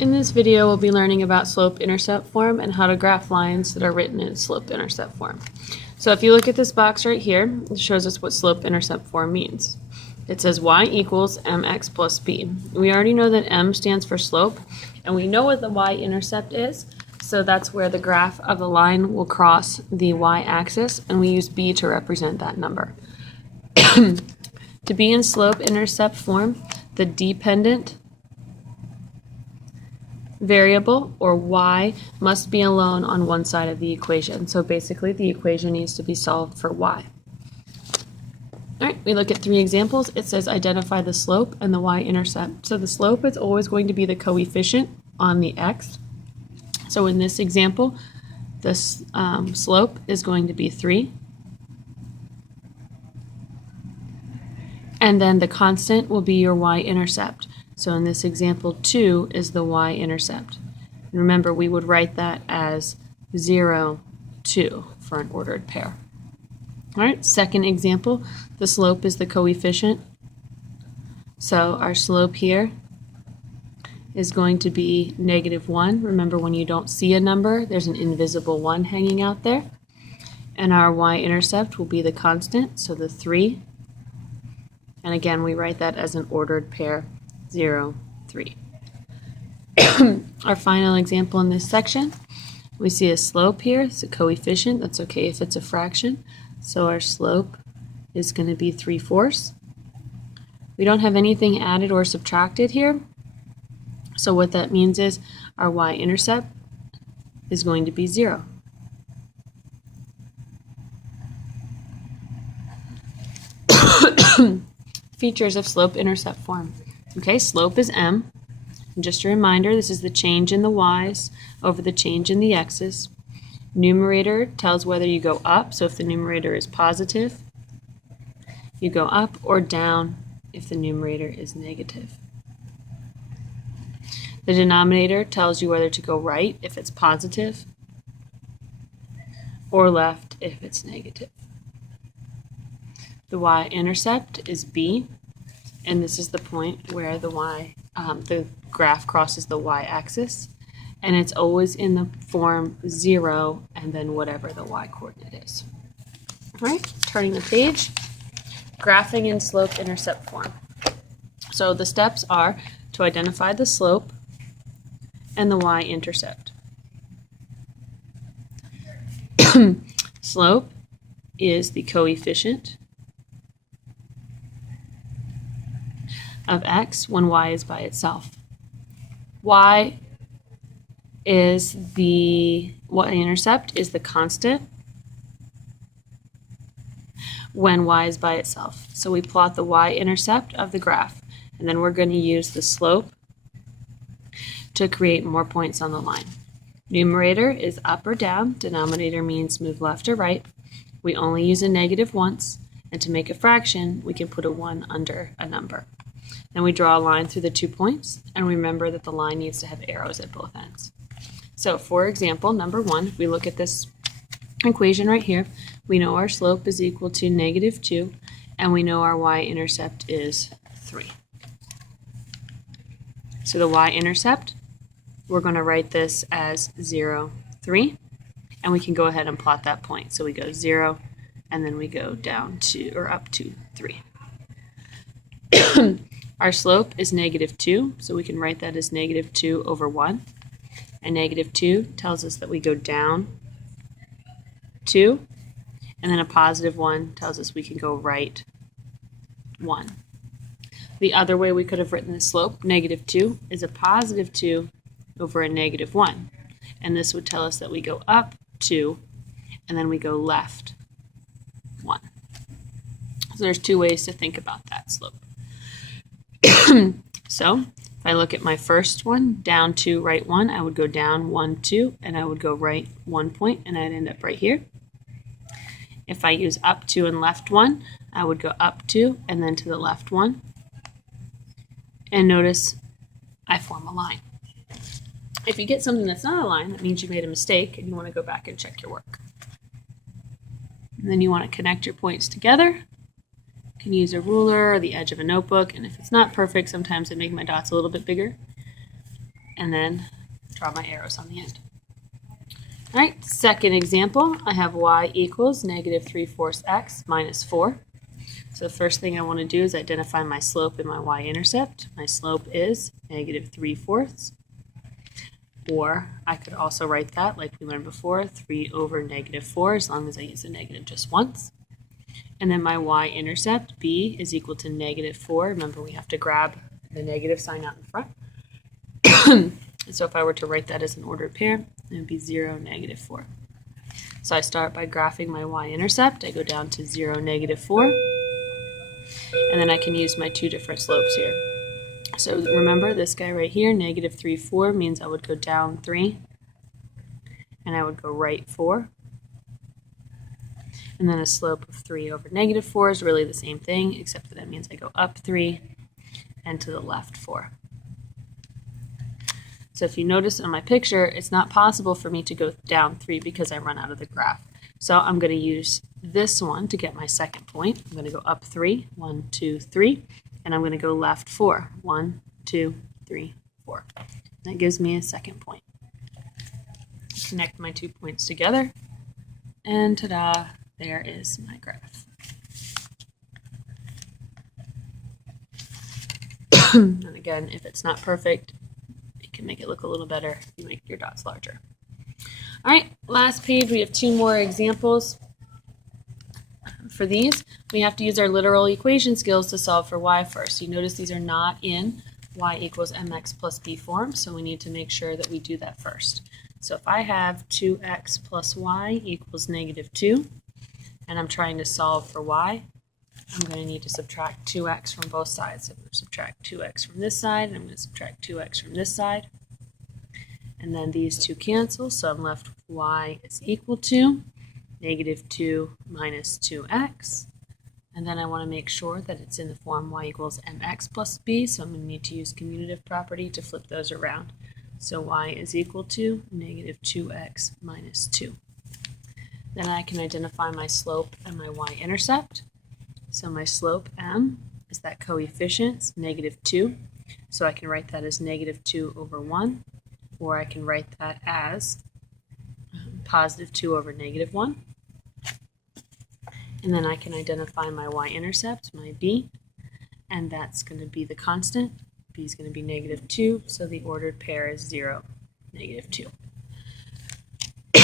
In this video, we'll be learning about slope-intercept form and how to graph lines that are written in slope-intercept form. So if you look at this box right here, it shows us what slope-intercept form means. It says y equals mx plus b. We already know that m stands for slope, and we know what the y-intercept is, so that's where the graph of the line will cross the y-axis, and we use b to represent that number. To be in slope-intercept form, the dependent variable, or y, must be alone on one side of the equation. So basically the equation needs to be solved for y. Alright, we look at three examples. It says identify the slope and the y-intercept. So the slope is always going to be the coefficient on the x. So in this example, this slope is going to be 3. And then the constant will be your y-intercept. So in this example, 2 is the y-intercept. Remember, we would write that as 0, 2 for an ordered pair. All right, second example, the slope is the coefficient. So our slope here is going to be -1. Remember, when you don't see a number, there's an invisible 1 hanging out there. And our y-intercept will be the constant, so the 3. And again, we write that as an ordered pair, 0, 3. Our final example in this section, we see a slope here. It's a coefficient. That's okay if it's a fraction. So our slope is going to be 3/4. We don't have anything added or subtracted here. So what that means is our y-intercept is going to be 0. Features of slope-intercept form. Okay, slope is m. And just a reminder, this is the change in the y's over the change in the x's. Numerator tells whether you go up, so if the numerator is positive, you go up, or down if the numerator is negative. The denominator tells you whether to go right if it's positive, or left if it's negative. The y-intercept is b, and this is the point where the graph crosses the y-axis, and it's always in the form 0 and then whatever the y-coordinate is. All right, turning the page, graphing in slope-intercept form. So the steps are to identify the slope and the y-intercept. Slope is the coefficient of x when y is by itself. Y-intercept is the constant when y is by itself. So we plot the y-intercept of the graph, and then we're going to use the slope to create more points on the line. Numerator is up or down. Denominator means move left or right. We only use a negative once, and to make a fraction, we can put a 1 under a number. Then we draw a line through the 2 points, and remember that the line needs to have arrows at both ends. So for example, number 1, if we look at this equation right here, we know our slope is equal to -2, and we know our y-intercept is 3. So the y-intercept, we're going to write this as 0, 3, and we can go ahead and plot that point. So we go 0, and then we go down to, or up to 3. Our slope is -2, so we can write that as -2 over 1. And -2 tells us that we go down 2, and then a +1 tells us we can go right 1. The other way we could have written the slope, -2, is a +2 over a -1. And this would tell us that we go up 2, and then we go left 1. So there's 2 ways to think about that slope. So if I look at my first one, down 2, right 1, I would go down 1, 2, and I would go right 1 point, and I'd end up right here. If I use up 2 and left 1, I would go up 2 and then to the left 1. And notice I form a line. If you get something that's not a line, that means you made a mistake and you want to go back and check your work. And then you want to connect your points together. You can use a ruler or the edge of a notebook, and if it's not perfect, sometimes I make my dots a little bit bigger. and then draw my arrows on the end. All right, second example, I have y equals negative 3/4 x minus 4. So the first thing I want to do is identify my slope and my y-intercept. My slope is negative 3/4. Or I could also write that, like we learned before, 3 over negative 4, as long as I use the negative just once. And then my y-intercept, b, is equal to negative 4. Remember, we have to grab the negative sign out in front. So if I were to write that as an ordered pair, it would be 0, negative 4. So I start by graphing my y-intercept. I go down to 0, negative 4. And then I can use my two different slopes here. So remember, this guy right here, negative 3/4, means I would go down 3. And I would go right 4. And then a slope of 3 over negative 4 is really the same thing, except that means I go up 3 and to the left 4. So if you notice on my picture, it's not possible for me to go down 3 because I run out of the graph. So I'm going to use this one to get my second point. I'm going to go up 3, 1, 2, 3, and I'm going to go left 4, 1, 2, 3, 4. That gives me a second point. Connect my 2 points together, and ta-da, there is my graph. And again, if it's not perfect, you can make it look a little better if you make your dots larger. All right, last page, we have 2 more examples. For these, we have to use our literal equation skills to solve for y first. You notice these are not in y equals mx plus b form, so we need to make sure that we do that first. So if I have 2x plus y equals negative 2, and I'm trying to solve for y, I'm going to need to subtract 2x from both sides. So I'm going to subtract 2x from this side, and I'm going to subtract 2x from this side. And then these two cancel, so I'm left with y is equal to negative 2 minus 2x. And then I want to make sure that it's in the form y equals mx plus b, so I'm going to need to use commutative property to flip those around. So y is equal to negative 2x minus 2. Then I can identify my slope and my y-intercept. So my slope, m, is that coefficient, negative 2. So I can write that as negative 2 over 1, or I can write that as positive 2 over negative 1. And then I can identify my y-intercept, my b, and that's going to be the constant. B is going to be negative 2, so the ordered pair is 0, negative 2.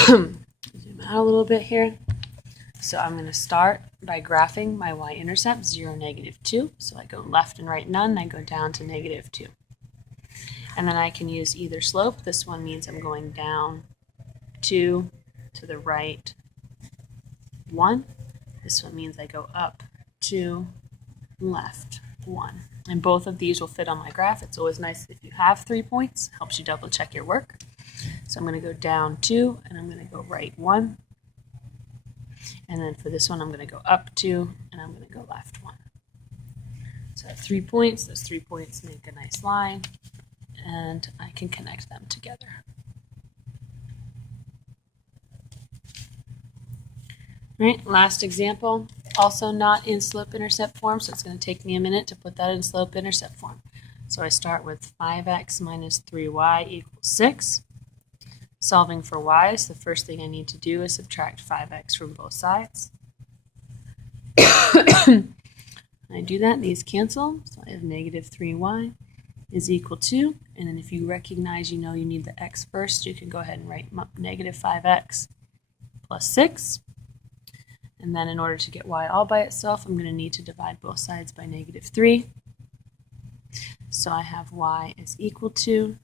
Zoom out a little bit here. So I'm going to start by graphing my y-intercept, 0, negative 2. So I go left and right none, I go down to negative 2. And then I can use either slope. This one means I'm going down 2 to the right 1. This one means I go up 2, left 1. And both of these will fit on my graph. It's always nice if you have 3 points. Helps you double check your work. So I'm going to go down 2, and I'm going to go right 1. And then for this one, I'm going to go up 2, and I'm going to go left 1. So I have 3 points. Those 3 points make a nice line, and I can connect them together. All right, last example, also not in slope-intercept form, so it's going to take me a minute to put that in slope-intercept form. So I start with 5x minus 3y equals 6. Solving for y, so the first thing I need to do is subtract 5x from both sides. When I do that, these cancel, so I have negative 3y is equal to, and then if you recognize you need the x first, you can go ahead and write negative 5x plus 6. And then in order to get y all by itself, I'm going to need to divide both sides by negative 3. So I have y is equal to,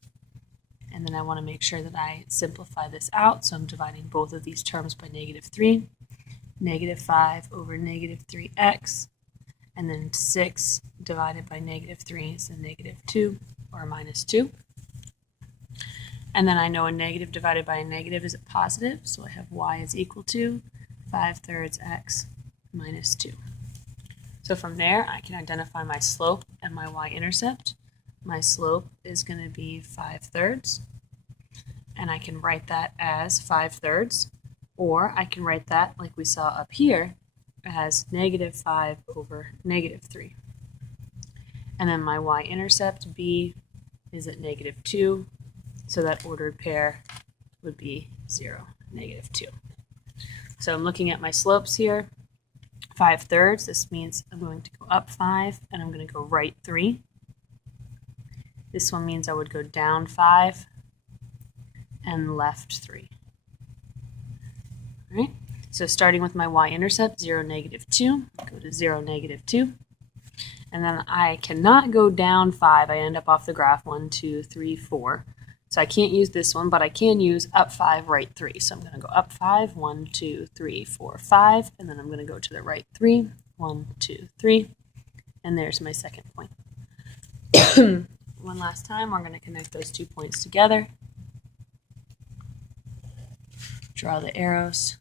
and then I want to make sure that I simplify this out, so I'm dividing both of these terms by negative 3. Negative 5 over negative 3x, and then 6 divided by negative 3 is a negative 2, or minus 2. And then I know a negative divided by a negative is a positive, so I have y is equal to 5/3 x minus 2. So from there, I can identify my slope and my y-intercept. My slope is going to be 5/3, and I can write that as 5/3, or I can write that, like we saw up here, as negative 5 over negative 3. And then my y-intercept, b, is at negative 2, So that ordered pair would be 0, -2. So I'm looking at my slopes here. 5/3, this means I'm going to go up 5 and I'm going to go right 3. This one means I would go down 5 and left 3. All right, so starting with my y-intercept, 0, -2, go to 0, -2. And then I cannot go down 5. I end up off the graph 1, 2, 3, 4. So I can't use this one, but I can use up 5, right 3. So I'm going to go up 5, 1, 2, 3, 4, 5, and then I'm going to go to the right 3, 1, 2, 3, and there's my second point. One last time, we're going to connect those 2 points together. Draw the arrows.